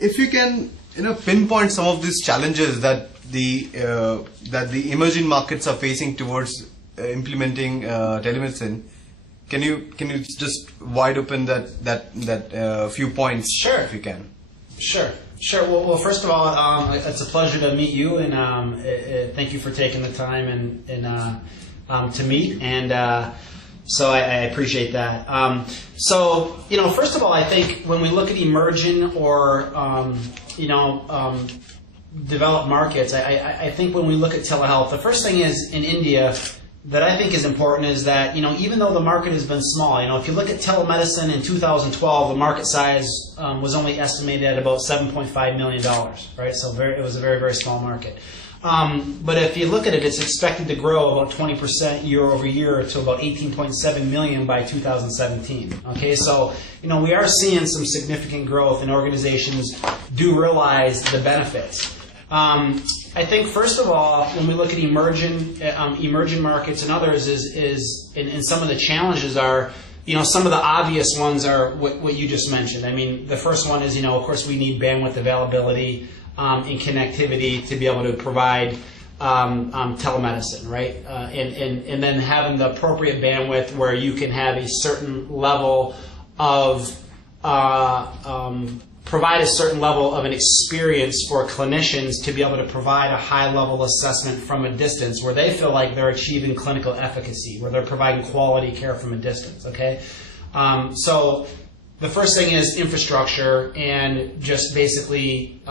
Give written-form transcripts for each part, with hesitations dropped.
if you can, pinpoint some of these challenges that the emerging markets are facing towards implementing telemedicine. Can you just wide open that few points? Sure. If you can. Sure. Well, first of all, it's a pleasure to meet you, and thank you for taking the time and to meet, and so I appreciate that. So, first of all, I think when we look at emerging or developed markets, I think when we look at telehealth, the first thing is in India that I think is important is that, even though the market has been small, if you look at telemedicine in 2012, the market size was only estimated at about $7.5 million, right? So it was a very, very small market. But if you look at it, it's expected to grow about 20% year over year to about 18.7 million by 2017. Okay, so we are seeing some significant growth, and organizations do realize the benefits. I think first of all, when we look at emerging markets and others, and some of the challenges are, some of the obvious ones are what you just mentioned. I mean, the first one is, of course, we need bandwidth availability and connectivity to be able to provide telemedicine, right? And then having the appropriate bandwidth where you can have a certain level of provide a certain level of an experience for clinicians to be able to provide a high-level assessment from a distance where they feel like they're achieving clinical efficacy, where they're providing quality care from a distance, okay? So the first thing is infrastructure and just basically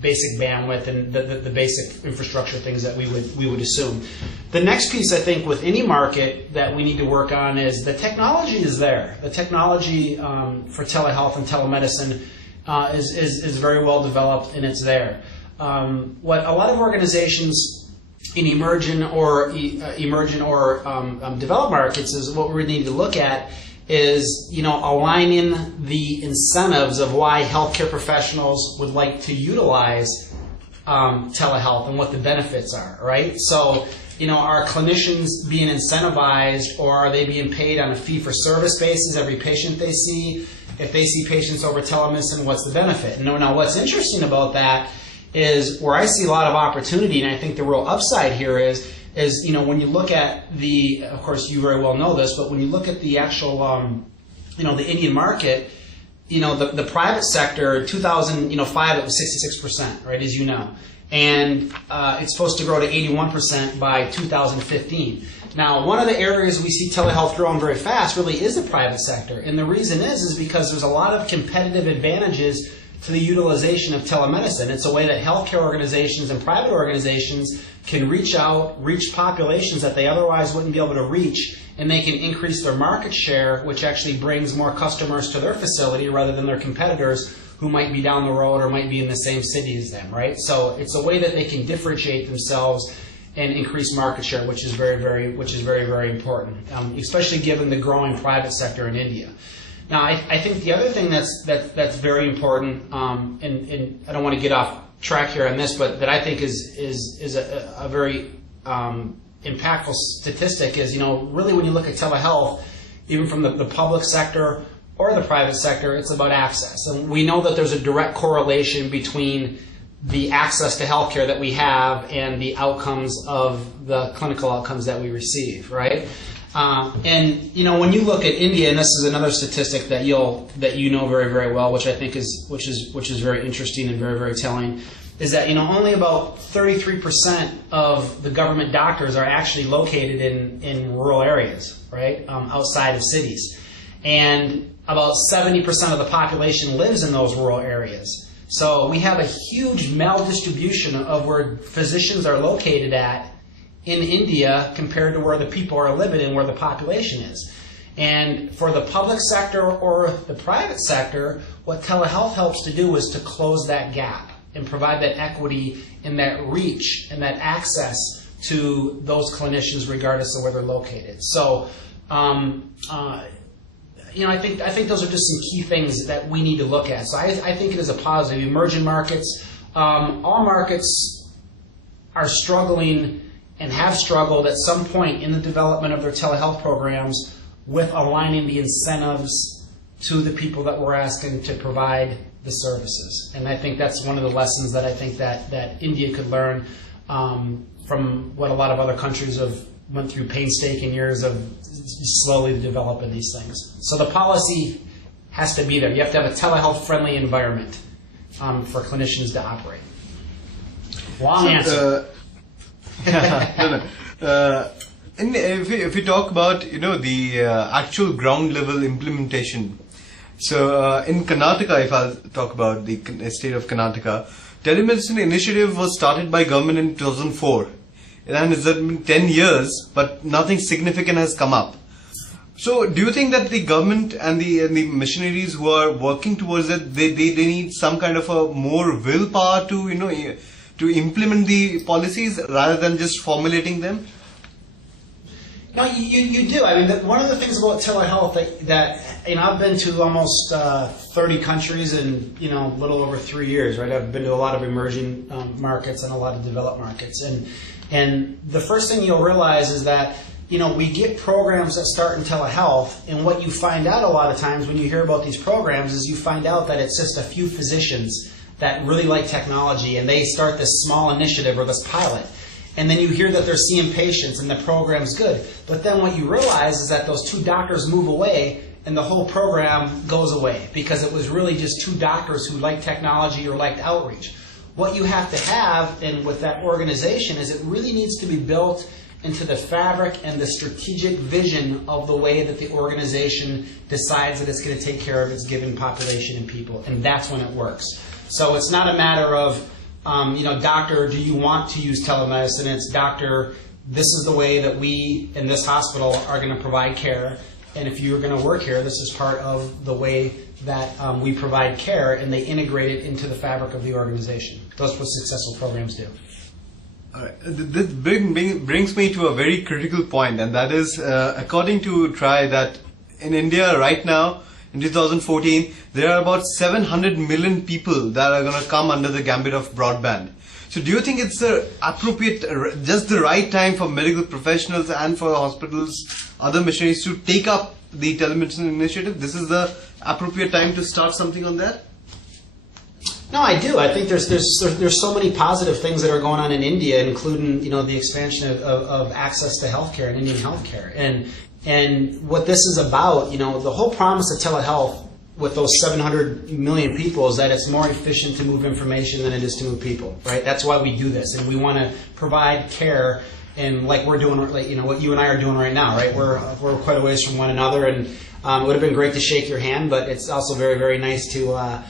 basic bandwidth and the basic infrastructure things that we would assume. The next piece, I think, with any market that we need to work on is the technology is there. The technology for telehealth and telemedicine is very well developed, and it's there. What a lot of organizations in emerging or developed markets is what we need to look at is aligning the incentives of why healthcare professionals would like to utilize telehealth and what the benefits are, right? So are clinicians being incentivized, or are they being paid on a fee-for-service basis every patient they see? If they see patients over telemedicine, what's the benefit? Now, what's interesting about that is where I see a lot of opportunity, and I think the real upside here is when you look at of course you very well know this, but when you look at the actual, the Indian market, the private sector, 2005 it was 66%, right, as you know, and it's supposed to grow to 81% by 2015. Now, one of the areas we see telehealth growing very fast really is the private sector, and the reason is because there's a lot of competitive advantages to the utilization of telemedicine. It's a way that healthcare organizations and private organizations can reach populations that they otherwise wouldn't be able to reach, and they can increase their market share, which actually brings more customers to their facility rather than their competitors who might be down the road or might be in the same city as them, right? So it's a way that they can differentiate themselves and increase market share, which is very, very important, especially given the growing private sector in India. Now, I think the other thing that's very important, and I don't want to get off track here on this, but that I think is a very impactful statistic is, really when you look at telehealth, even from the public sector or the private sector, it's about access. And we know that there's a direct correlation between the access to healthcare that we have and the outcomes of the clinical outcomes that we receive, right? And when you look at India, and this is another statistic that you know very, very well, which I think is very interesting and very, very telling, is that only about 33% of the government doctors are actually located in rural areas, right, outside of cities, and about 70% of the population lives in those rural areas. So we have a huge maldistribution of where physicians are located at in India compared to where the people are living and where the population is. And for the public sector or the private sector, what telehealth helps to do is to close that gap and provide that equity and that reach and that access to those clinicians regardless of where they're located. So I think those are just some key things that we need to look at. So I think it is a positive. Emerging markets, all markets are struggling and have struggled at some point in the development of their telehealth programs with aligning the incentives to the people that we're asking to provide the services. And I think that's one of the lessons that I think that India could learn from what a lot of other countries have went through painstaking years of slowly developing these things. So the policy has to be there. You have to have a telehealth friendly environment for clinicians to operate. Long answer. If we talk about the actual ground level implementation, so in Karnataka, if I'll talk about the state of Karnataka, telemedicine initiative was started by government in 2004, and it's been 10 years, but nothing significant has come up. So, do you think that the government and the missionaries who are working towards it, they need some kind of a more willpower to to implement the policies rather than just formulating them? No, you do. I mean, one of the things about telehealth that I've been to almost 30 countries in a little over 3 years. Right, I've been to a lot of emerging markets and a lot of developed markets, and the first thing you'll realize is that we get programs that start in telehealth, and what you find out a lot of times when you hear about these programs is you find out that it's just a few physicians that really like technology, and they start this small initiative or this pilot. And then you hear that they're seeing patients and the program's good. But then what you realize is that those two doctors move away and the whole program goes away because it was really just two doctors who liked technology or liked outreach. What you have to have and with that organization is it really needs to be built into the fabric and the strategic vision of the way that the organization decides that it's going to take care of its given population and people. And that's when it works. So it's not a matter of doctor, do you want to use telemedicine? It's doctor, this is the way that we in this hospital are going to provide care. And if you're going to work here, this is part of the way that we provide care, and they integrate it into the fabric of the organization. That's what successful programs do. All right. This brings me to a very critical point, and that is, according to TRI, that in India right now, in 2014, there are about 700 million people that are going to come under the gambit of broadband. So do you think it's the appropriate, just the right time for medical professionals and for hospitals, other missionaries to take up the telemedicine initiative? This is the appropriate time to start something on that? No, I do. I think there's so many positive things that are going on in India, including the expansion of access to healthcare and Indian healthcare. And what this is about, the whole promise of telehealth with those 700 million people is that it's more efficient to move information than it is to move people, right? That's why we do this, and we want to provide care, and like we're doing, what you and I are doing right now, right? We're quite a ways from one another, and it would have been great to shake your hand, but it's also very, very nice to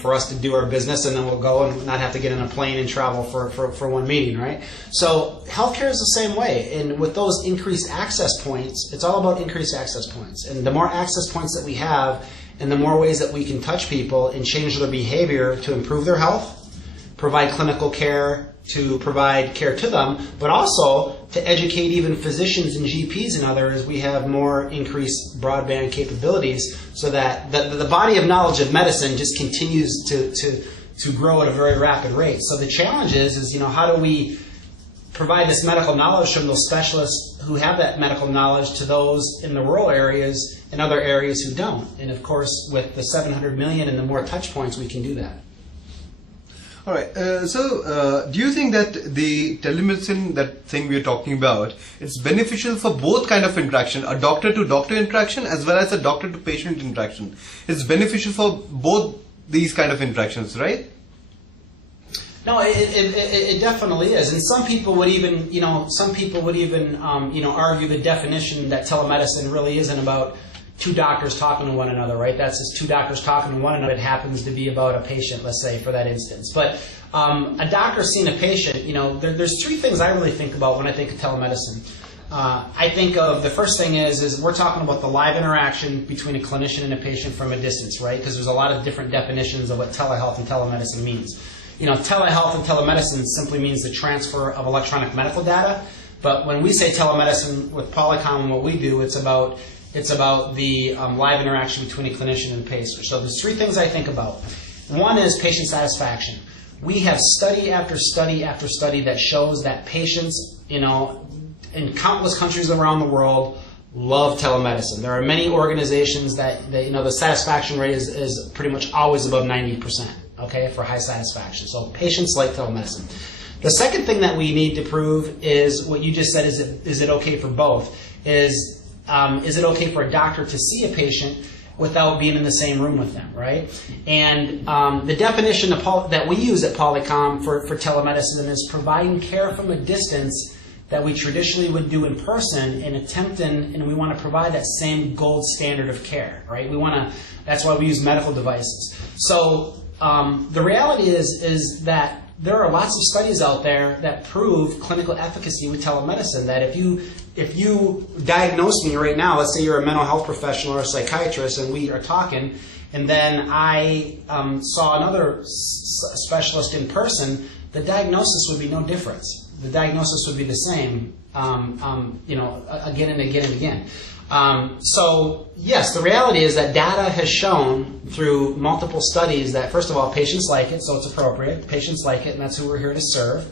for us to do our business, and then we'll go and not have to get in a plane and travel for one meeting, right? So healthcare is the same way, and with those increased access points, it's all about increased access points. And the more access points that we have, and the more ways that we can touch people and change their behavior to improve their health, provide clinical care, to provide care to them, but also to educate even physicians and GPs and others, we have more increased broadband capabilities so that the body of knowledge of medicine just continues to grow at a very rapid rate. So the challenge is how do we provide this medical knowledge from those specialists who have that medical knowledge to those in the rural areas and other areas who don't. And of course, with the 700 million and the more touch points, we can do that. All right. Do you think that the telemedicine, that thing we are talking about, it's beneficial for both kind of interaction, a doctor-to-doctor interaction as well as a doctor-to-patient interaction? It's beneficial for both these kind of interactions, right? No, it definitely is, and some people would even, argue the definition that telemedicine really isn't about two doctors talking to one another, right? That's just two doctors talking to one another. It happens to be about a patient, let's say, for that instance. But a doctor seeing a patient, there's three things I really think about when I think of telemedicine. I think of the first thing is we're talking about the live interaction between a clinician and a patient from a distance, right? Because there's a lot of different definitions of what telehealth and telemedicine means. Telehealth and telemedicine simply means the transfer of electronic medical data. But when we say telemedicine with Polycom and what we do, it's about the live interaction between a clinician and a patient. So there's three things I think about. One is patient satisfaction. We have study after study after study that shows that patients, in countless countries around the world, love telemedicine. There are many organizations that you know, the satisfaction rate is pretty much always above 90%, okay, for high satisfaction. So patients like telemedicine. The second thing that we need to prove is what you just said, is it okay for both? Is it okay for a doctor to see a patient without being in the same room with them, right? And the definition that we use at Polycom for telemedicine is providing care from a distance that we traditionally would do in person, and we want to provide that same gold standard of care, right? That's why we use medical devices. So the reality is that there are lots of studies out there that prove clinical efficacy with telemedicine, that if you diagnose me right now, let's say you're a mental health professional or a psychiatrist, and we are talking, and then I saw another specialist in person, the diagnosis would be no difference. The diagnosis would be the same, you know, again and again and again. So yes, the reality is that data has shown through multiple studies that, first of all, patients like it, so it's appropriate. Patients like it, and that's who we're here to serve.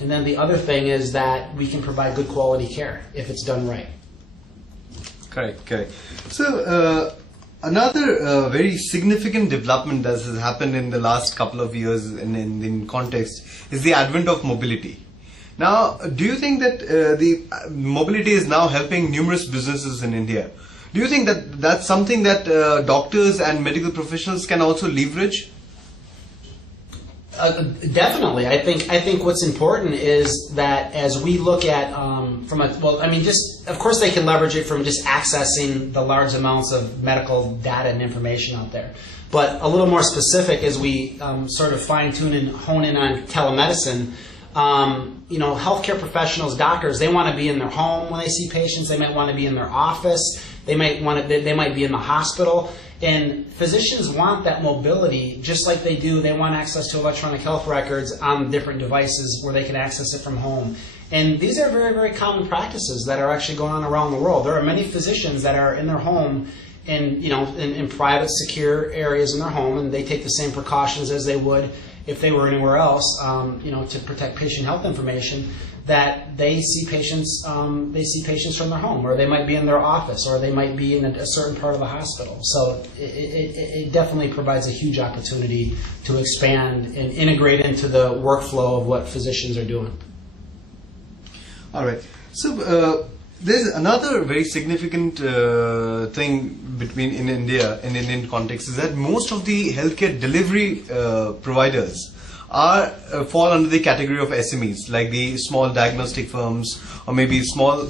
And then the other thing is that we can provide good quality care if it's done right. Correct. So another very significant development that has happened in the last couple of years in context is the advent of mobility. Now, do you think that the mobility is now helping numerous businesses in India? Do you think that that's something that doctors and medical professionals can also leverage? Definitely. I think what's important is that as we look at of course they can leverage it from just accessing the large amounts of medical data and information out there. But a little more specific, as we sort of fine tune and hone in on telemedicine, you know, healthcare professionals, doctors, they want to be in their home when they see patients. They might want to be in their office. They might be in the hospital. And physicians want that mobility, just like they do. They want access to electronic health records on different devices where they can access it from home. And these are very, very common practices that are actually going on around the world. There are many physicians that are in their home in private, secure areas in their home, and they take the same precautions as they would if they were anywhere else, to protect patient health information, that they see patients from their home, or they might be in their office, or they might be in a certain part of the hospital. So it definitely provides a huge opportunity to expand and integrate into the workflow of what physicians are doing. All right. So there's another very significant thing in India, in Indian context, is that most of the healthcare delivery providers fall under the category of SMEs, like the small diagnostic firms, or maybe small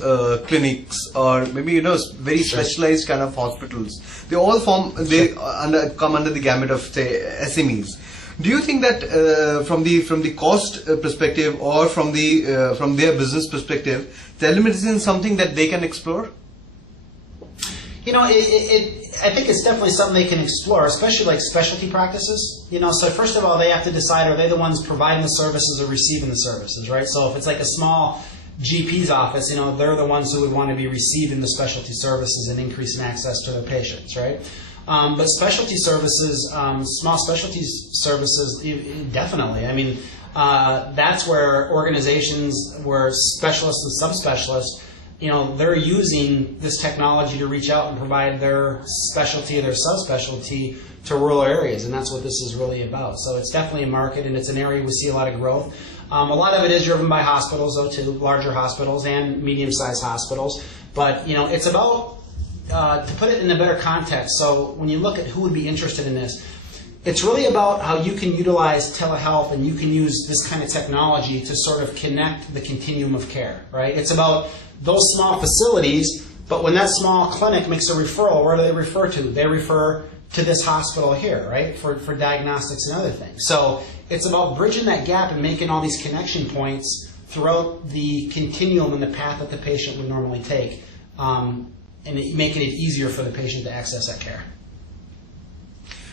clinics, or maybe very specialized kind of hospitals. They all come under the gamut of, say, SMEs. Do you think that from the cost perspective, or from their business perspective, telemedicine is something that they can explore? I think it's definitely something they can explore, especially like specialty practices. So first of all, they have to decide, are they the ones providing the services or receiving the services, right? So if it's like a small GP's office, they're the ones who would want to be receiving the specialty services and increasing access to their patients, right? But specialty services, small specialty services, definitely. I mean, that's where organizations, where specialists and subspecialists, they're using this technology to reach out and provide their specialty or their subspecialty to rural areas, and that's what this is really about. So it's definitely a market, and it's an area we see a lot of growth. A lot of it is driven by hospitals, though, too, larger hospitals and medium-sized hospitals. But, it's about, to put it in a better context, so when you look at who would be interested in this, it's really about how you can utilize telehealth and you can use this kind of technology to sort of connect the continuum of care, right? It's about those small facilities, but when that small clinic makes a referral, where do they refer to? They refer to this hospital here, right, for diagnostics and other things. So it's about bridging that gap and making all these connection points throughout the continuum and the path that the patient would normally take, and making it easier for the patient to access that care.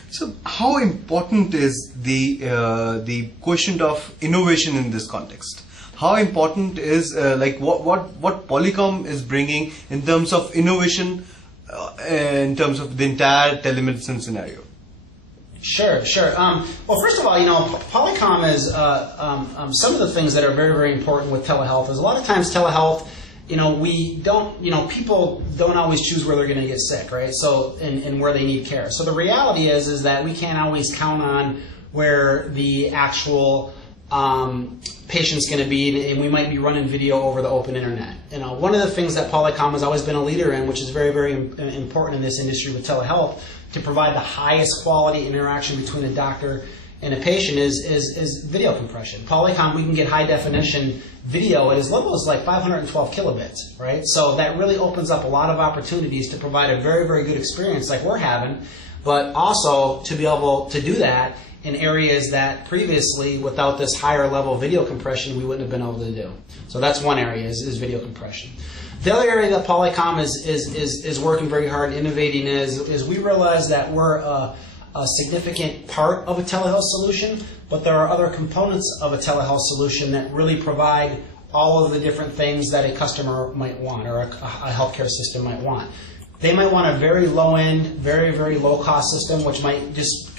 So how important is the quotient of innovation in this context? How important is what Polycom is bringing in terms of innovation, in terms of the entire telemedicine scenario? Sure. Well, first of all, Polycom is some of the things that are very, very important with telehealth is a lot of times telehealth we don't, people don't always choose where they're going to get sick, right? So, and where they need care. So the reality is that we can't always count on where the actual patient's going to be, and we might be running video over the open internet. One of the things that Polycom has always been a leader in, which is very, very important in this industry with telehealth, to provide the highest quality interaction between a doctor and a patient is video compression. Polycom, we can get high definition video at as little as like 512 kilobits, right? So that really opens up a lot of opportunities to provide a very, very good experience like we're having, but also to be able to do that in areas that previously, without this higher level video compression, we wouldn't have been able to do. So that's one area, is video compression. The other area that Polycom is working very hard, innovating is we realize that we're a significant part of a telehealth solution, but there are other components of a telehealth solution that really provide all of the different things that a customer might want, or a healthcare system might want. They might want a very low-end, very, very low-cost system, which might just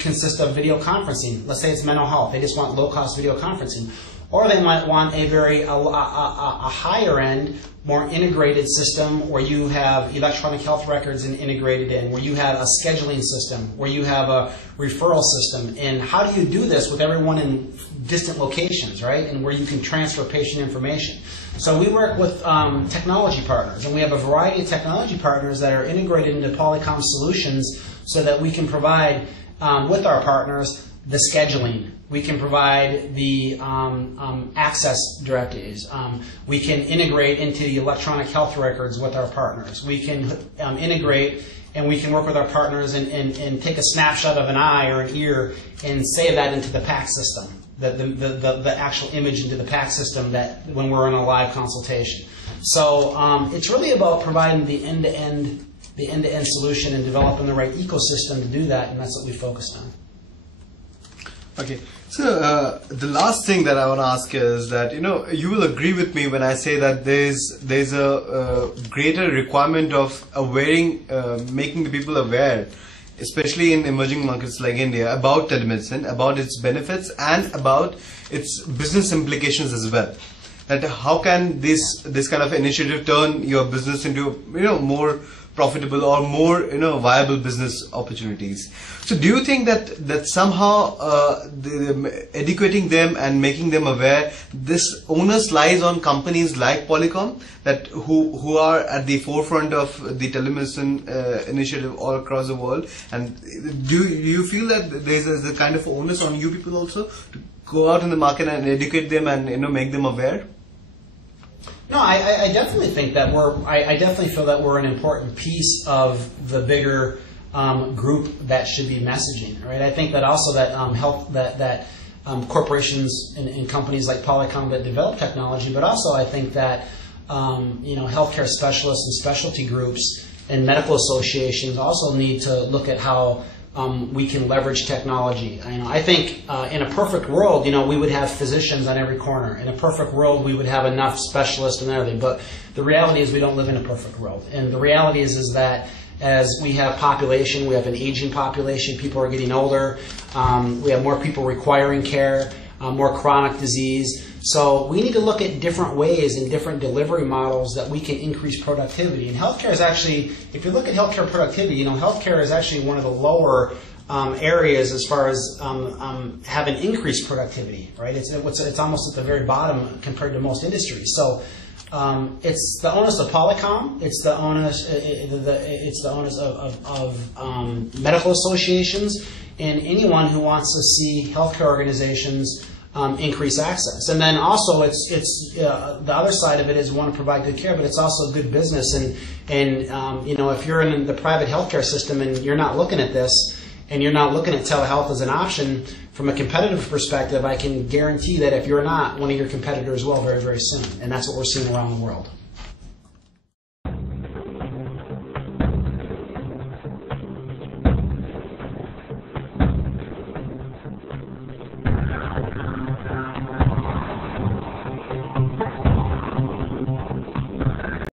consist of video conferencing. Let's say it's mental health. They just want low-cost video conferencing. Or they might want a very higher-end, more integrated system where you have electronic health records integrated in, where you have a scheduling system, where you have a referral system. And how do you do this with everyone in distant locations, right? And where you can transfer patient information. So we work with technology partners, and we have a variety of technology partners that are integrated into Polycom solutions so that we can provide, with our partners, the scheduling. We can provide the access directives. We can integrate into the electronic health records with our partners. We can integrate, and we can work with our partners and take a snapshot of an eye or an ear and save that into the PACS system, the actual image into the PACS system that when we're in a live consultation. So it's really about providing the end-to-end solution and developing the right ecosystem to do that, and that's what we focused on. Okay, so the last thing that I want to ask is that you will agree with me when I say that there's a greater requirement of making the people aware, especially in emerging markets like India, about telemedicine, about its benefits and about its business implications as well. That how can this kind of initiative turn your business into more profitable or more viable business opportunities. So do you think that somehow educating them and making them aware, this onus lies on companies like Polycom that who are at the forefront of the telemedicine initiative all across the world? And do you feel that there's a kind of onus on you people also to go out in the market and educate them and make them aware? No, I definitely think that I definitely feel that we're an important piece of the bigger group that should be messaging, right? I think that also that corporations and companies like Polycom that develop technology, but also I think that healthcare specialists and specialty groups and medical associations also need to look at how we can leverage technology. I think in a perfect world, we would have physicians on every corner. In a perfect world, we would have enough specialists and everything. But the reality is we don't live in a perfect world. And the reality is that as we have population, we have an aging population, people are getting older, we have more people requiring care, more chronic disease. So we need to look at different ways and different delivery models that we can increase productivity. And healthcare is actually, if you look at healthcare productivity, healthcare is actually one of the lower areas as far as having increased productivity, right? It's almost at the very bottom compared to most industries. So it's the onus of Polycom. It's the onus. It's the onus of medical associations and anyone who wants to see healthcare organizations increase access. And then also, it's the other side of it is we want to provide good care, but it's also good business. And if you're in the private healthcare system and you're not looking at this, and you're not looking at telehealth as an option from a competitive perspective, I can guarantee that if you're not, one of your competitors will very, very soon. And that's what we're seeing around the world.